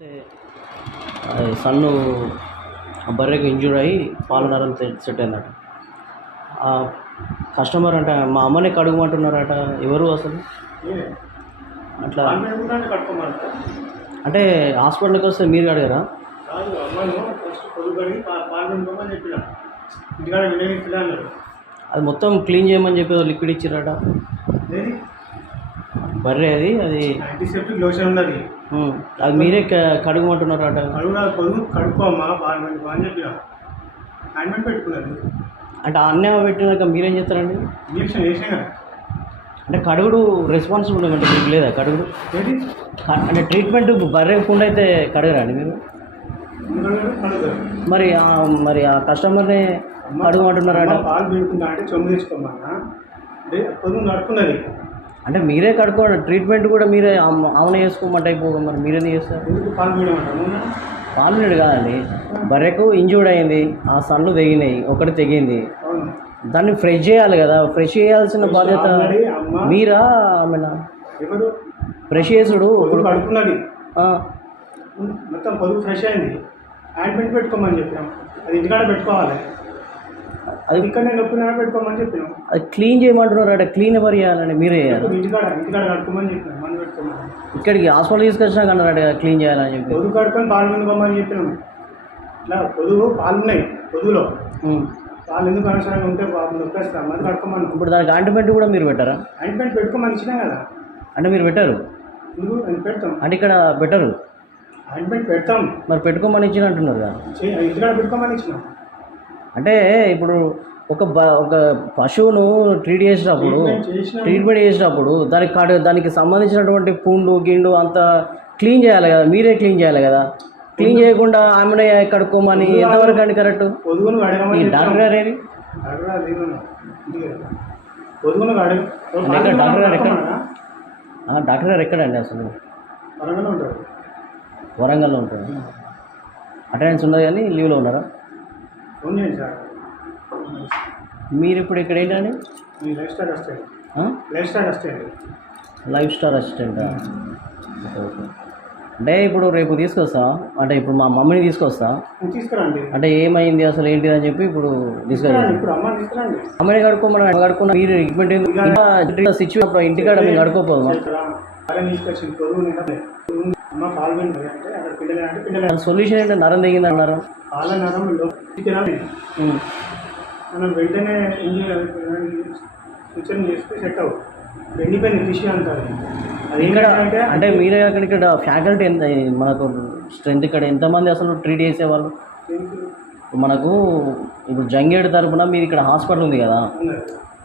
అది సన్ను బర్రెకి ఇంజూర్ అయ్యి పాల నరం సెట్ అయిందట. ఆ కస్టమర్ అంటే మా అమ్మనే కడుగుమంటున్నారట. ఎవరు అసలు అట్లా అంటే హాస్పిటల్కి వస్తే మీరు అడిగారా? అది మొత్తం క్లీన్ చేయమని చెప్పి లిక్విడ్ ఇచ్చారట. బర్రె అది యాంటీసెప్టిక్ లోషన్ ఉన్నది, అది మీరే కడుగుమంటున్నారట. కడుక్కోమ్మా బాగా చెప్పిన ఆయింట్మెంట్ పెట్టుకున్నది. అంటే అన్నీ పెట్టినాక మీరేం చేస్తారండి? ఇంజక్షన్ వేసినా అంటే కడుగుడు రెస్పాన్సిబుల్ అంటే మీకు లేదా కడుగుడు? అంటే ట్రీట్మెంట్ బర్రెకుండా అయితే కడగరండి మీరు? మరి మరి ఆ కస్టమర్ని కడుగుమంటున్నారట. పాలు పెట్టుకుందా అంటే చొమ్ము తీసుకోమన్నా పొద్దున్న కడుక్కున్నది. అంటే మీరే కడుక్కోండి, ట్రీట్మెంట్ కూడా మీరే ఆమె చేసుకోమంటే అయిపోగా మరి మీరేనే చేస్తారు. పాలు పీయమంటారు. పాలు నీడు కాదండి, బర్రెకు ఇంజూర్డ్ అయింది, ఆ సన్లు తెగినాయి, ఒకటి తెగింది, దాన్ని ఫ్రెష్ చేయాలి కదా. ఫ్రెష్ చేయాల్సిన బాధ్యత మీరా ఆమెనా? ఫ్రెష్ చేసుడు కడుక్కున్నది మొత్తం పొదుగు ఫ్రెష్ అయింది. ఆయింట్మెంట్ పెట్టుకోమని చెప్పినాం, అది ఇంటికాడ పెట్టుకోవాలి. అది ఇక్కడ నొప్పినా పెట్టుకోమని చెప్పినాం. అది క్లీన్ చేయమంటున్నారు అంటే క్లీన్ ఎవరు చేయాలండి? మీరే చేయాలి. ఇంటికాడ కడుక్కోమని చెప్పినాం, మందు పెట్టుకోమని. ఇక్కడికి హాస్పిటల్ తీసుకొచ్చినా కన్నారట క్లీన్ చేయాలని చెప్పి. పొదుగు కడుక్కొని పాలు పెట్టుకోమని చెప్పినాం. ఇట్లా పొదుగు పాలు ఉన్నాయి, పొదుగులో పాలు ఎందుకు అవసరంగా ఉంటే నొప్పేస్తాం, మందు కడుక్కోమని. ఇప్పుడు దానికి ఆయింట్మెంట్ కూడా మీరు పెట్టారా? ఆయింట్మెంట్ పెట్టుకోమని ఇచ్చినాం కదా. అంటే మీరు పెట్టారు? పెడతాం అంటే ఇక్కడ పెట్టరు, ఆయింట్మెంట్ పెడతాం. మరి పెట్టుకోమని ఇచ్చిన అంటున్నారు కదా. ఇంటికాడ పెట్టుకోమని ఇచ్చినాం. అంటే ఇప్పుడు ఒక పశువును ట్రీట్మెంట్ చేసినప్పుడు దానికి సంబంధించినటువంటి పుండు గిండు అంతా క్లీన్ చేయాలి కదా, మీరే క్లీన్ చేయాలి కదా. క్లీన్ చేయకుండా ఆమెనే కడుక్కోమని ఎంతవరకు అండి కరెక్ట్? ఈ డాక్టర్ గారు ఏది? డాక్టర్ గారు ఎక్కడ? డాక్టర్ గారు ఎక్కడండి అసలు? వరంగల్లో ఉంటారు. అటెండెన్స్ ఉన్నది కానీ లీవ్లో ఉన్నారా? మీరు ఇప్పుడు ఇక్కడ ఏంటండి? Life star assistant. Life star అసిస్టెంటా? ఓకే. అంటే ఇప్పుడు రేపు తీసుకొస్తా, అంటే ఇప్పుడు మా మమ్మీని తీసుకొస్తా. తీసుకురండి. అంటే ఏమైంది అసలు ఏంటిది అని చెప్పి ఇప్పుడు తీసుకురండి. అమ్మని కడుక్కున్న మీరు ట్రీట్మెంట్ సిచ్యువేషన్ ఇంటికాడ మేము కడుక్కోపోదు. సొల్యూషన్ ఏంటంటే నరం తెగింది అన్నారు. మనం వెంటనే సూచన చేస్తే సెట్ అవ్వదు, ఎండిపోయిన విషయం అంటారు. అది ఇక్కడ అంటే మీరే ఇక్కడ ఫ్యాకల్టీ ఎంత మనకు స్ట్రెంత్ ఇక్కడ ఎంతమంది అసలు ట్రీట్ చేసేవాళ్ళు? మనకు ఇప్పుడు జంగేడు తరపున మీరు ఇక్కడ హాస్పిటల్ ఉంది కదా,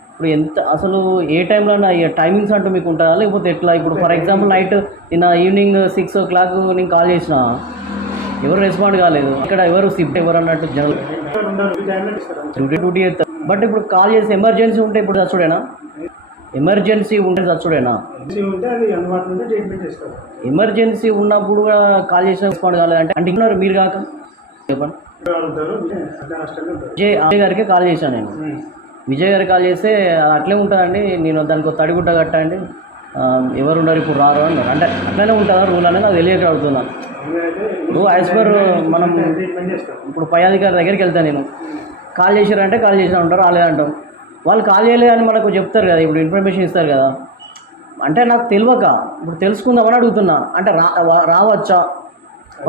ఇప్పుడు ఎంత అసలు ఏ టైంలో టైమింగ్స్ అంటూ మీకు ఉంటుందా లేకపోతే ఎట్లా? ఇప్పుడు ఫర్ ఎగ్జాంపుల్ నైట్ నిన్న ఈవినింగ్ 6 o'clock నేను కాల్ చేసిన, ఎవరు రెస్పాండ్ కాలేదు. ఇక్కడ ఎవరు సిప్ ఎవరు అన్నట్టు జనరల్ డ్యూటీ చేస్తారు. బట్ ఇప్పుడు కాల్ చేసి ఎమర్జెన్సీ ఉంటే ఇప్పుడు చచ్చుడేనా? ఎమర్జెన్సీ ఉంటే చచ్చుడేనా? ఎమర్జెన్సీ ఉన్నప్పుడు కూడా కాల్ చేసిన రెస్పాండ్ కాలేదంటే అంటే ఇన్నారు మీరు కాక చెప్పండి. విజయ్ గారికి కాల్ చేశాను నేను. విజయ్ గారికి కాల్ చేస్తే అట్లే ఉంటుందండి, నేను దానికి ఒక తడిగుడ్డ కట్టండి, ఎవరు ఉన్నారు ఇప్పుడు రారు అన్నారు. అంటే అట్లనే ఉంటుందా రూల్ అనేది నాకు తెలియక అడుగుతున్నాను. ఇప్పుడు యాజ్ పర్ మనం ఇప్పుడు పై అధికారి దగ్గరికి వెళ్తాను నేను, కాల్ చేశారంటే కాల్ చేసినా ఉంటారు, రాలేదంటాం. వాళ్ళు కాల్ చేయలేదని మనకు చెప్తారు కదా, ఇప్పుడు ఇన్ఫర్మేషన్ ఇస్తారు కదా. అంటే నాకు తెలియక ఇప్పుడు తెలుసుకుందామని అడుగుతున్నా. అంటే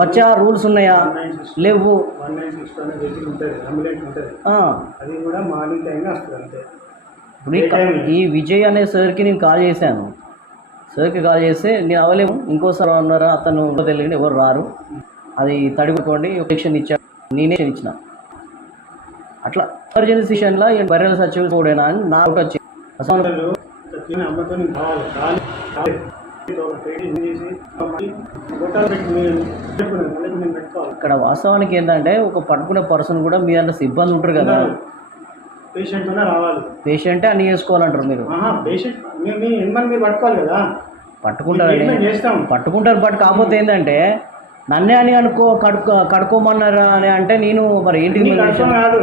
వచ్చా రూల్స్ ఉన్నాయా లేవు? ఇప్పుడు ఈ విజయ్ అనే సార్కి నేను కాల్ చేశాను. సార్కి కాల్ చేస్తే నేను అవ్వలేము, ఇంకోసారి ఉన్నారా అతను తెలియదు, ఎవరు రారు, అది తడుపుకోండి ఎలక్షన్ ఇచ్చాడు, నేనే ఇచ్చిన. అట్లా ఎమర్జెన్సీ సిచ్యువేషన్లో బర్రెల సచివులు కూడానా అని నా ఒకటి వచ్చింది. ఇక్కడ వాస్తవానికి ఏంటంటే ఒక పట్టుకునే పర్సన్ కూడా మీ దాంట్లో సిబ్బంది ఉంటారు కదా, పేషెంటే అన్ని చేసుకోవాలంటారు మీరు. పట్టుకుంటారు బట్ కాకపోతే ఏంటంటే నన్నే అని కడుక్కోమన్నారా అని అంటే నేను మరి ఏంటి కాదు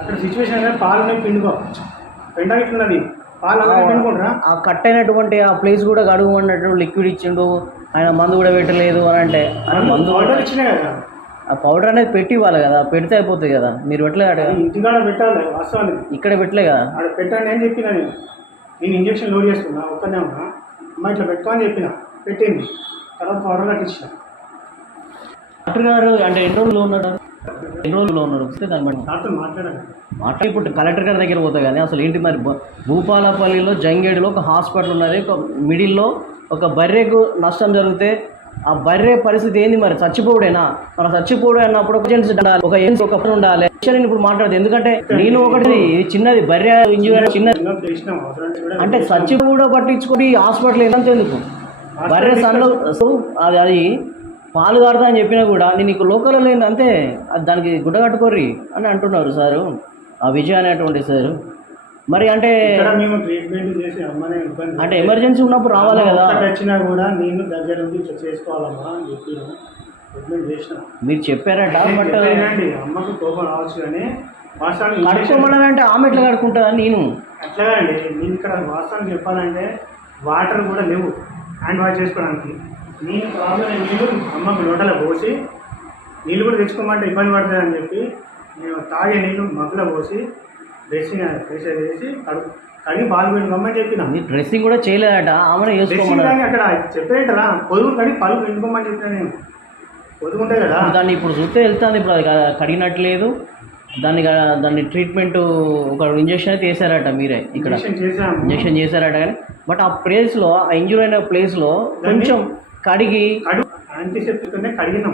అక్కడ సిచ్యువేషన్ పాలు పిండుకో ఆ కట్ అయినటువంటి ఆ ప్లేస్ కూడా కడుగుమన్నట్టు లిక్విడ్ ఇచ్చిండు, ఆయన మందు కూడా పెట్టలేదు అని అంటే ఆయన మందు ఆర్డర్ ఇచ్చినా కదా, ఆ పౌడర్ అనేది పెట్టి ఇవ్వాలి కదా, పెడితే అయిపోతుంది కదా. మీరు పెట్టలే అక్కడ, అది ఇంటికాడ పెట్టాలి వాస్తవానికి. ఇక్కడ పెట్టలే కదా. ఆడ పెట్టండి అని చెప్పిన నేను ఇంజక్షన్ లోడ్ చేసుకున్నా, ఒక్కనే ఉన్నా, అమ్మ ఇట్లా పెట్టుకోని చెప్పిన, పెట్టింది. తర్వాత పౌడర్ కట్టించిన. డాక్టర్ గారు అంటే ఎన్ని రోజుల్లో ఉన్నాడు, ఎన్ని రోజుల్లో ఉన్నాడు వస్తే దాన్ని బట్టి నాతో మాట్లాడాను. మాట్లాడి ఇప్పుడు కలెక్టర్ గారి దగ్గర పోతా కానీ అసలు ఏంటి మరి భూపాలపల్లిలో జంగేడులో ఒక హాస్పిటల్ ఉన్నది, ఒక మిడిల్లో ఒక బర్రెకు నష్టం జరిగితే ఆ బర్రె పరిస్థితి ఏంది మరి, చచ్చిపోవుడేనా? మన చచ్చిపోవడం అన్నప్పుడు ఒక ఏన్స్ ఒక ఉండాలి. నేను ఇప్పుడు మాట్లాడదు ఎందుకంటే నేను ఒకటి ఇది చిన్నది బర్రె ఇంజూరీ చిన్నది అంటే చచ్చిపో కూడా పట్టించుకొని హాస్పిటల్ ఎంత ఎందుకు బర్రె సన్లో అది పాలు కారుతా అని చెప్పినా కూడా నేను ఇక లోకల్లో లేని అంతే అది దానికి గుడ్డ కట్టుకోర్రి అని అంటున్నారు సారు ఆ విజయ్ అనేటువంటి సారు. మరి అంటే మేము ట్రీట్మెంట్ చేసి అమ్మనే ఇబ్బంది అంటే ఎమర్జెన్సీ ఉన్నప్పుడు రావాలి కదా. వచ్చినా కూడా నేను దగ్గర నుండి చేసుకోవాలమ్మా అని చెప్పి ట్రీట్మెంట్ చేసిన. మీరు చెప్పారట బట్ అమ్మకు కోపం రావచ్చు కానీ వాస్తవానికి కడుక్కోమన్నారంటే ఆమె ఎట్లా కడుక్కుంటుందని నేను అట్లాగా అండి. నేను ఇక్కడ వాస్తవానికి చెప్పాలంటే వాటర్ కూడా లేవు హ్యాండ్ వాష్ చేసుకోవడానికి. నేను ప్రాబ్లం నీళ్ళు అమ్మకు లోటలో పోసి నీళ్ళు కూడా తెచ్చుకోమంటే ఇబ్బంది పడుతుంది అని చెప్పి నేను తాగే నీళ్ళు మగ్గులో పోసి డ్రెస్సింగ్ ప్రెషర్ చేసి కడిగి బాగా పెట్టుకోమని చెప్పిన. మీరు డ్రెస్సింగ్ కూడా చేయలేదట ఆమె డ్రెస్సింగ్ కానీ అక్కడ చెప్పేంటారా పొదుగు కడిగి పలుగు పెట్టుకోమని చెప్పిన. నేను పొదుగుంటాయి కదా దాన్ని ఇప్పుడు చూస్తే వెళ్తుంది. ఇప్పుడు అది కడిగినట్లేదు దాన్ని ట్రీట్మెంట్ ఒక ఇంజక్షన్ అయితే వేసారట మీరే ఇక్కడ ఇంజక్షన్ చేశారట కానీ బట్ ఆ ప్లేస్లో ఆ ఇంజూరీ అయిన ప్లేస్లో కొంచెం కడిగి యాంటీసెప్టిక్తోనే కడిగినాం.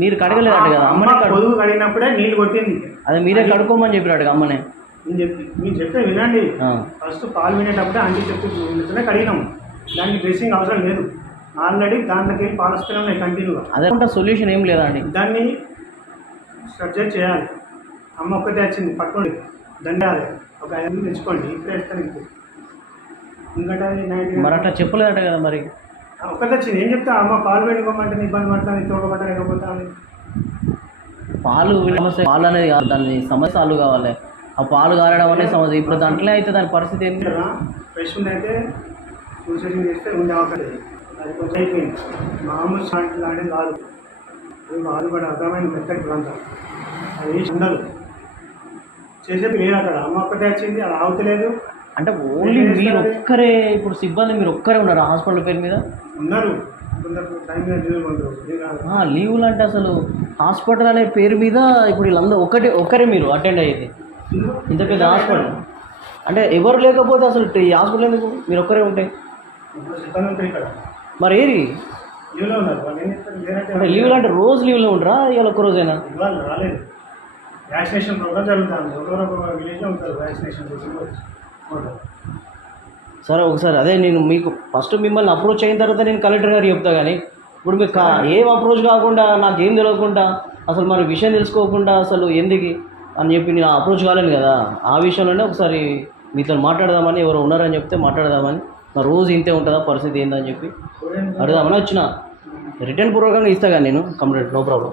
మీరు కడగలేదట కదా అమ్మనే పొదుగు కడిగినప్పుడే నీళ్ళు కొట్టింది. అదే మీరే కడుక్కోమని చెప్పినట్టు అమ్మనే. మీరు చెప్తే వినండి. ఫస్ట్ పాలు వినేటప్పుడే యాంటీసెప్టిక్తోనే కడిగినాం. దానికి డ్రెస్సింగ్ అవసరం లేదు. ఆల్రెడీ దాంట్లోకి వెళ్ళి పాలు వస్తూనే ఉన్నాయి కంటిన్యూగా. అదే సొల్యూషన్ ఏం లేదండి. దాన్ని సర్జరీ చేయాలి. అమ్మ ఒక్కటే వచ్చింది పట్టుకోండి దండాలి ఒక 5 తెచ్చుకోండి ఇప్పుడే వేస్తాను. ఎందుకంటే మరి అట్లా చెప్పలేదట కదా. మరి ఒక్కటే వచ్చింది ఏం చెప్తా అమ్మ పాలు పెట్టుకోమంటే ఇబ్బంది పడతాను తోడబట్ట లేకపోతాను. పాలు సమస్య పాలు అనేది కాదు దాని సమస్య సాల్వ్ కావాలి. ఆ పాలు కారడం అనేది సమస్య. ఇప్పుడు దాంట్లో అయితే దాని పరిస్థితి ఏంటి కదా ఫ్రెష్ అయితే సూసైడింగ్ చేస్తే ఉండే అవకాశం అది కొంచెం అయిపోయింది. మామూలు షాంట్ లాంటిది కాదు. అది బాధపడే అర్థమైన మెత్తటి ప్రాంతం అది ఉండదు. చేసేది లేదు అక్కడ. అమ్మ ఒక్కటే వచ్చింది అది ఆగుతలేదు. అంటే ఓన్లీ మీరు ఒక్కరే ఇప్పుడు సిబ్బంది మీరు ఒక్కరే ఉన్నారు హాస్పిటల్ పేరు మీద ఉన్నారు. లీవులు అంటే అసలు హాస్పిటల్ అనే పేరు మీద ఇప్పుడు వీళ్ళందరూ ఒక్కరే మీరు అటెండ్ అయ్యేది ఇంత పెద్ద హాస్పిటల్ అంటే ఎవరు లేకపోతే అసలు ఈ హాస్పిటల్ ఎందుకు మీరు ఒక్కరే ఉంటే మరి ఏది లీవ్లో ఉన్నారు. అంటే లీవులు అంటే రోజు లీవ్లో ఉంటారా ఇవాళ ఒక్క రోజైనా? ఇవాళ రాలేదు. వ్యాక్సినేషన్ ప్రోగ్రామ్ జరుగుతుంది. ఒకరొక విలేజ్లో ఉంటారు వ్యాక్సినేషన్ సరే ఒకసారి అదే నేను మీకు ఫస్ట్ మిమ్మల్ని అప్రోచ్ అయిన తర్వాత నేను కలెక్టర్ గారు చెప్తా కానీ ఇప్పుడు మీకు ఏం అప్రోచ్ కాకుండా నాకేం తెలియకుండా అసలు మరి విషయం తెలుసుకోకుండా అసలు ఎందుకు అని చెప్పి నేను అప్రోచ్ కాలేను కదా. ఆ విషయంలోనే ఒకసారి మీతో మాట్లాడదామని ఎవరు ఉన్నారని చెప్తే మాట్లాడదామని మరి రోజు ఇంతే ఉంటుందా పరిస్థితి ఏందని చెప్పి అడుగుదామని వచ్చిన. రిటర్న్ పూర్వకంగా ఇస్తా కానీ నేను కంప్లీట్ నో ప్రాబ్లం.